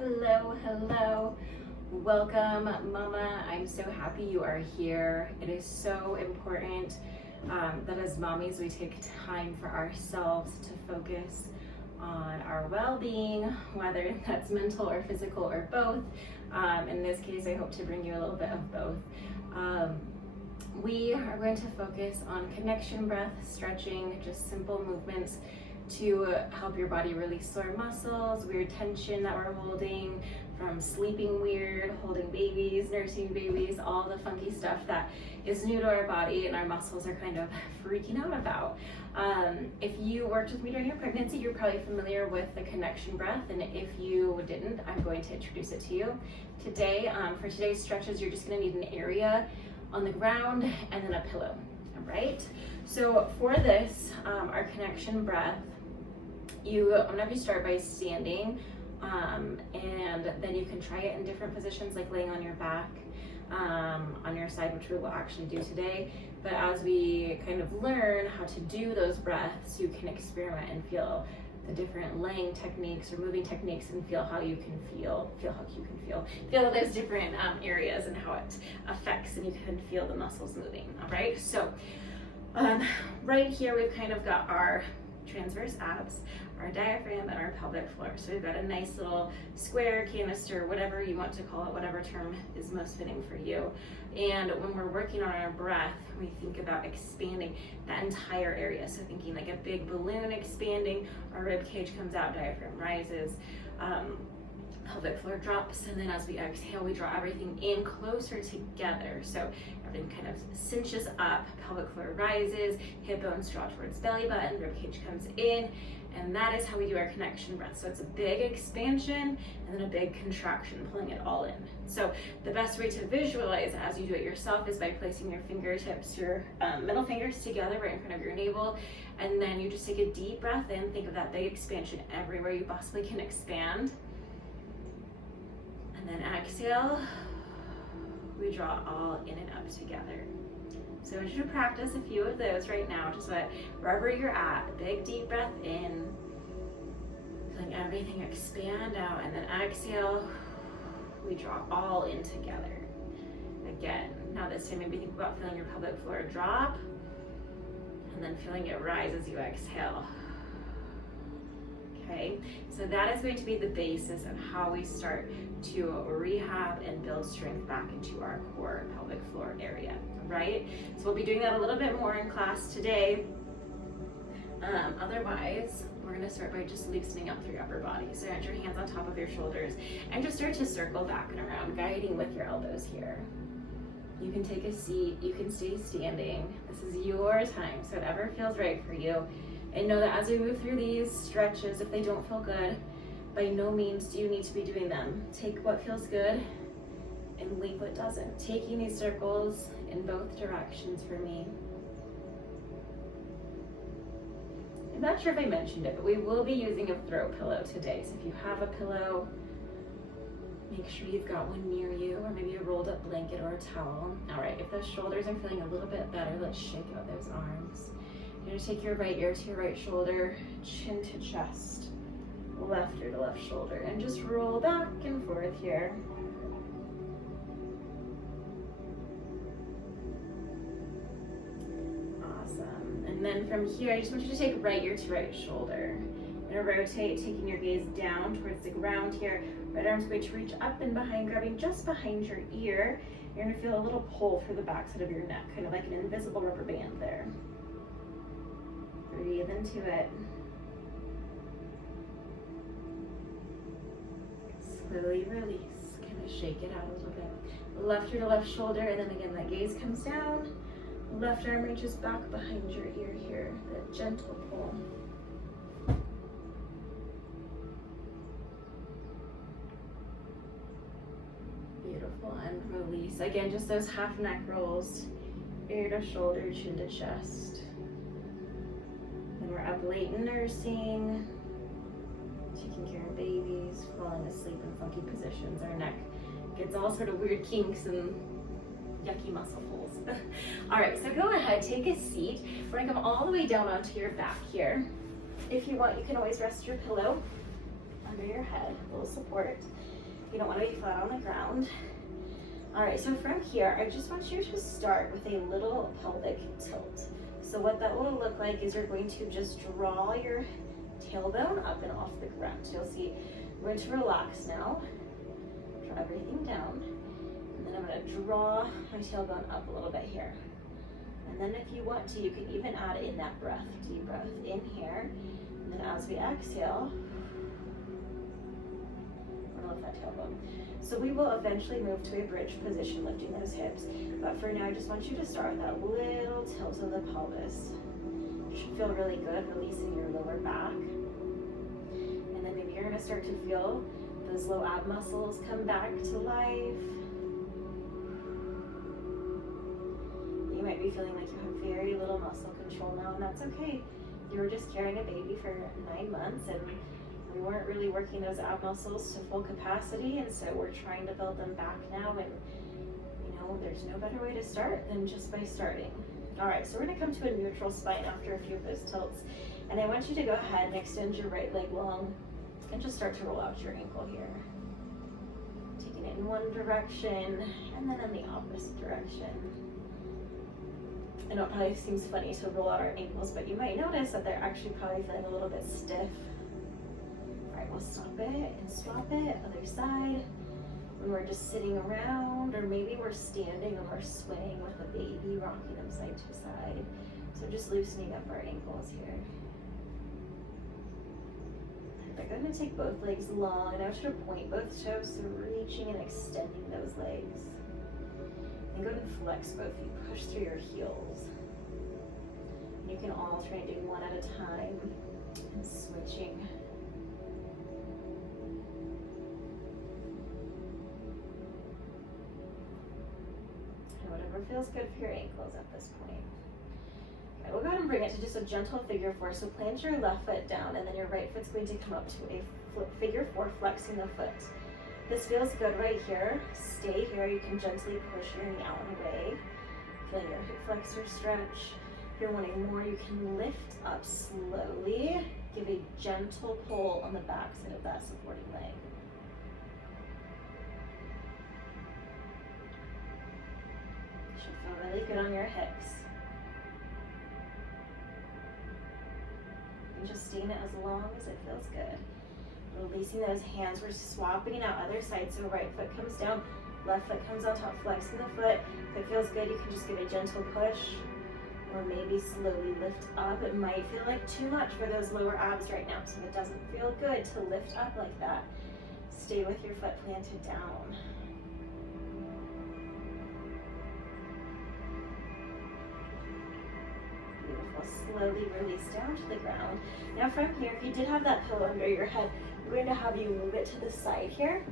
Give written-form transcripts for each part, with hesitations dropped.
Hello, hello. Welcome, Mama. I'm so happy you are here. It is so important that as mommies we take time for ourselves to focus on our well-being, whether that's mental or physical or both. In this case, I hope to bring you a little bit of both. We are going to focus on connection breath, stretching, just simple movements to help your body release sore muscles, weird tension that we're holding from sleeping weird, holding babies, nursing babies, all the funky stuff that is new to our body and our muscles are kind of freaking out about. If you worked with me during your pregnancy, you're probably familiar with the connection breath, and if you didn't, I'm going to introduce it to you. Today, for today's stretches, you're just gonna need an area on the ground and then a pillow, all right? So for this, our connection breath, I'm gonna have you start by standing, and then you can try it in different positions, like laying on your back, on your side, which we will actually do today. But as we kind of learn how to do those breaths, you can experiment and feel the different laying techniques or moving techniques and feel how you can feel those different areas and how it affects, and you can feel the muscles moving, all right? So right here, we've kind of got our transverse abs, our diaphragm, and our pelvic floor. So we've got a nice little square, canister, whatever you want to call it, whatever term is most fitting for you. And when we're working on our breath, we think about expanding that entire area. So thinking like a big balloon expanding, our rib cage comes out, diaphragm rises, pelvic floor drops, and then as we exhale, we draw everything in closer together. So everything kind of cinches up, pelvic floor rises, hip bones draw towards belly button, rib cage comes in, and that is how we do our connection breath. So it's a big expansion and then a big contraction, pulling it all in. So the best way to visualize as you do it yourself is by placing your fingertips, your middle fingers together right in front of your navel, and then you just take a deep breath in, think of that big expansion everywhere you possibly can expand. And then exhale, we draw all in and up together. So I want you to practice a few of those right now, just wherever you're at, a big deep breath in, feeling everything expand out, and then exhale, we draw all in together. Again, now this time maybe think about feeling your pelvic floor drop, and then feeling it rise as you exhale. Okay, so that is going to be the basis of how we start to rehab and build strength back into our core pelvic floor area, right? So we'll be doing that a little bit more in class today. Otherwise, we're gonna start by just loosening up through your upper body. So you have your hands on top of your shoulders and just start to circle back and around, guiding with your elbows here. You can take a seat, you can stay standing. This is your time, so whatever feels right for you. And know that as we move through these stretches, if they don't feel good, by no means do you need to be doing them. Take what feels good and leave what doesn't. Taking these circles in both directions for me. I'm not sure if I mentioned it, but we will be using a throw pillow today. So if you have a pillow, make sure you've got one near you, or maybe a rolled up blanket or a towel. All right, if those shoulders are feeling a little bit better, let's shake out those arms. You're gonna take your right ear to your right shoulder, chin to chest, left ear to left shoulder, and just roll back and forth here. Awesome. And then from here, I just want you to take right ear to right shoulder. You're gonna rotate, taking your gaze down towards the ground here. Right arm's going to reach up and behind, grabbing just behind your ear. You're gonna feel a little pull through the backside of your neck, kind of like an invisible rubber band there. Breathe into it. Slowly release, kind of shake it out a little bit. Left ear to left shoulder, and then again that gaze comes down. Left arm reaches back behind your ear here, that gentle pull. Beautiful, and release. Again, just those half neck rolls, ear to shoulder, chin to chest. Then we're up late in nursing, taking care of babies, falling asleep in funky positions. Our neck gets all sort of weird kinks and yucky muscle pulls. All right, so go ahead, take a seat. We're gonna come all the way down onto your back here. If you want, you can always rest your pillow under your head, a little support. You don't want to be flat on the ground. All right, so from here, I just want you to start with a little pelvic tilt. So what that will look like is you're going to just draw your tailbone up and off the ground. So you'll see, I'm going to relax now, draw everything down, and then I'm going to draw my tailbone up a little bit here. And then if you want to, you can even add in that breath, deep breath in here, and then as we exhale, we're gonna lift that tailbone. So we will eventually move to a bridge position, lifting those hips. But for now, I just want you to start with that little tilt of the pelvis. It should feel really good, releasing your lower back. And then maybe you're gonna start to feel those low ab muscles come back to life. You might be feeling like you have very little muscle control now, and that's okay. You were just carrying a baby for 9 months, and we weren't really working those ab muscles to full capacity, and so we're trying to build them back now, and you know, there's no better way to start than just by starting. All right, so we're gonna come to a neutral spine after a few of those tilts, and I want you to go ahead and extend your right leg long and just start to roll out your ankle here. Taking it in one direction and then in the opposite direction. I know it probably seems funny to roll out our ankles, but you might notice that they're actually probably feeling a little bit stiff. All right, we'll stop it and swap it, other side. When we're just sitting around, or maybe we're standing and we're swaying with a baby, rocking them side to side. So just loosening up our ankles here. We're going to take both legs long, and I want you to point both toes, so reaching and extending those legs. And go ahead and flex both feet, push through your heels. You can alternate doing one at a time and switching. And whatever feels good for your ankles at this point. Okay, we'll go ahead and bring it to just a gentle figure four. So plant your left foot down, and then your right foot's going to come up to a figure four, flexing the foot. This feels good right here. Stay here. You can gently push your knee out and away. Feel your hip flexor stretch. If you're wanting more, you can lift up slowly. Give a gentle pull on the back side of that supporting leg. Should feel really good on your hips. And just stay in it as long as it feels good. Releasing those hands, we're swapping it out other side. So right foot comes down, left foot comes on top, flexing the foot. If it feels good, you can just give a gentle push, or maybe slowly lift up. It might feel like too much for those lower abs right now, so if it doesn't feel good to lift up like that, stay with your foot planted down. Beautiful. Slowly release down to the ground. Now from here, if you did have that pillow under your head, I'm going to have you move it to the side here,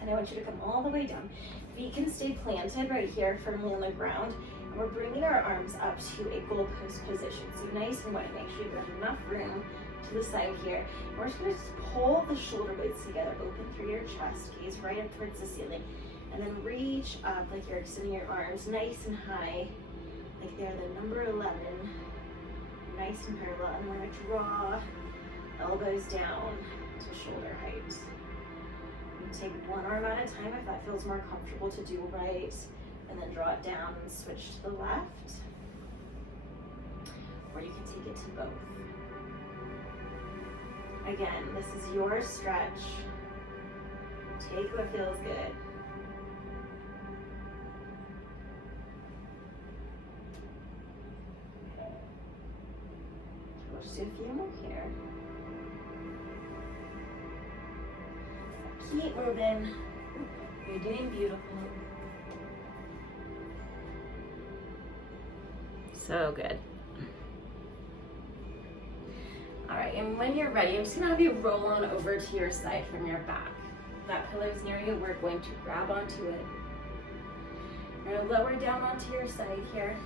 and I want you to come all the way down. Feet can stay planted right here firmly on the ground, and we're bringing our arms up to a goalpost position. So nice and wide, make sure you've got enough room to the side here. And we're just going to pull the shoulder blades together, open through your chest, gaze right up towards the ceiling, and then reach up like you're extending your arms nice and high, like they're the number 11, nice and parallel. And we're going to draw elbows down to shoulder height. You take one arm at a time if that feels more comfortable to do right, and then draw it down and switch to the left, or you can take it to both. Again, this is your stretch. Take what feels good. We'll just do a few more here. Keep moving. You're doing beautiful. So good. All right, and when you're ready, I'm just gonna have you roll on over to your side from your back. If that pillow's near you, we're going to grab onto it. You're gonna lower down onto your side here.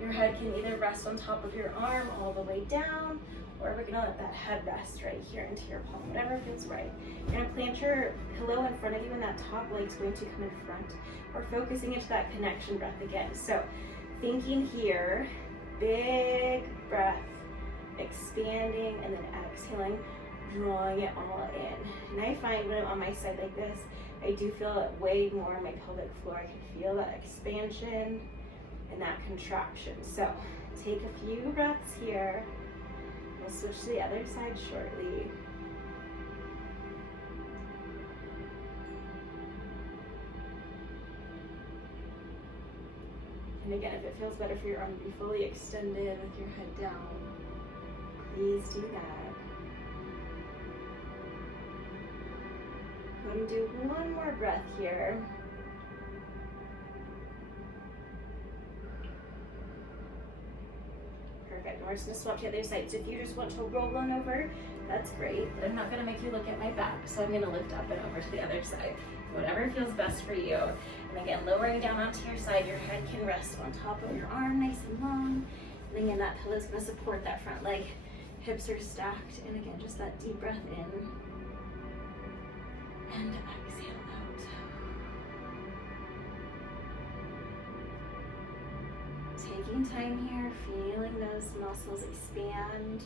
Your head can either rest on top of your arm all the way down, or we're gonna let that head rest right here into your palm, whatever feels right. You're gonna plant your pillow in front of you, and that top leg's going to come in front. We're focusing into that connection breath again. So thinking here, big breath, expanding, and then exhaling, drawing it all in. And I find when I'm on my side like this, I do feel it way more in my pelvic floor. I can feel that expansion and that contraction. So take a few breaths here. We'll switch to the other side shortly. And again, if it feels better for your arm to be fully extended with your head down, please do that. I'm going to do one more breath here. Perfect. And we're just going to swap to the other side. So if you just want to roll on over, that's great. But I'm not going to make you look at my back. So I'm going to lift up and over to the other side. Whatever feels best for you. And again, lowering down onto your side, your head can rest on top of your arm, nice and long. And again, that pillow is going to support that front leg. Hips are stacked. And again, just that deep breath in. And exhale out. Taking time here, feeling those muscles expand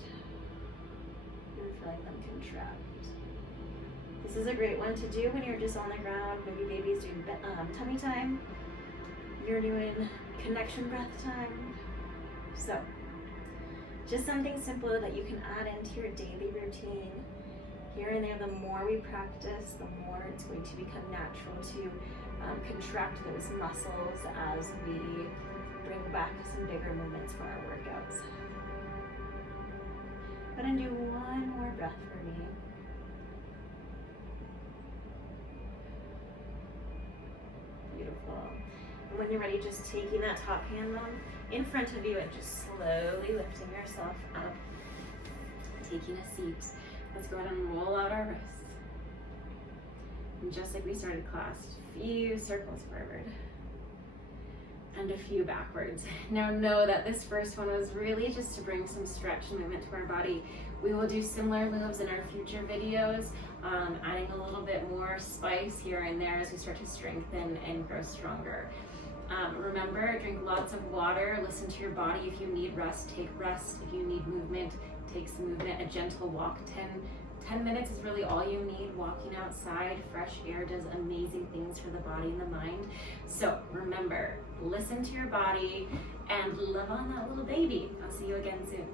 and feeling them contract. This is a great one to do when you're just on the ground, maybe baby's doing tummy time, you're doing connection breath time. So, just something simple that you can add into your daily routine. Here and there, the more we practice, the more it's going to become natural to contract those muscles as we bring back some bigger movements for our workouts. I'm gonna do one more breath for me. Beautiful. And when you're ready, just taking that top hand in front of you and just slowly lifting yourself up, taking a seat. Let's go ahead and roll out our wrists. And just like we started class, few circles forward and a few backwards. Now know that this first one was really just to bring some stretch and movement to our body. We will do similar moves in our future videos, adding a little bit more spice here and there as we start to strengthen and grow stronger. Remember, drink lots of water, listen to your body. If you need rest, take rest. If you need movement, take some movement. A gentle walk, 10 minutes is really all you need. Walking outside, fresh air does amazing things for the body and the mind. So remember, listen to your body and love on that little baby. I'll see you again soon.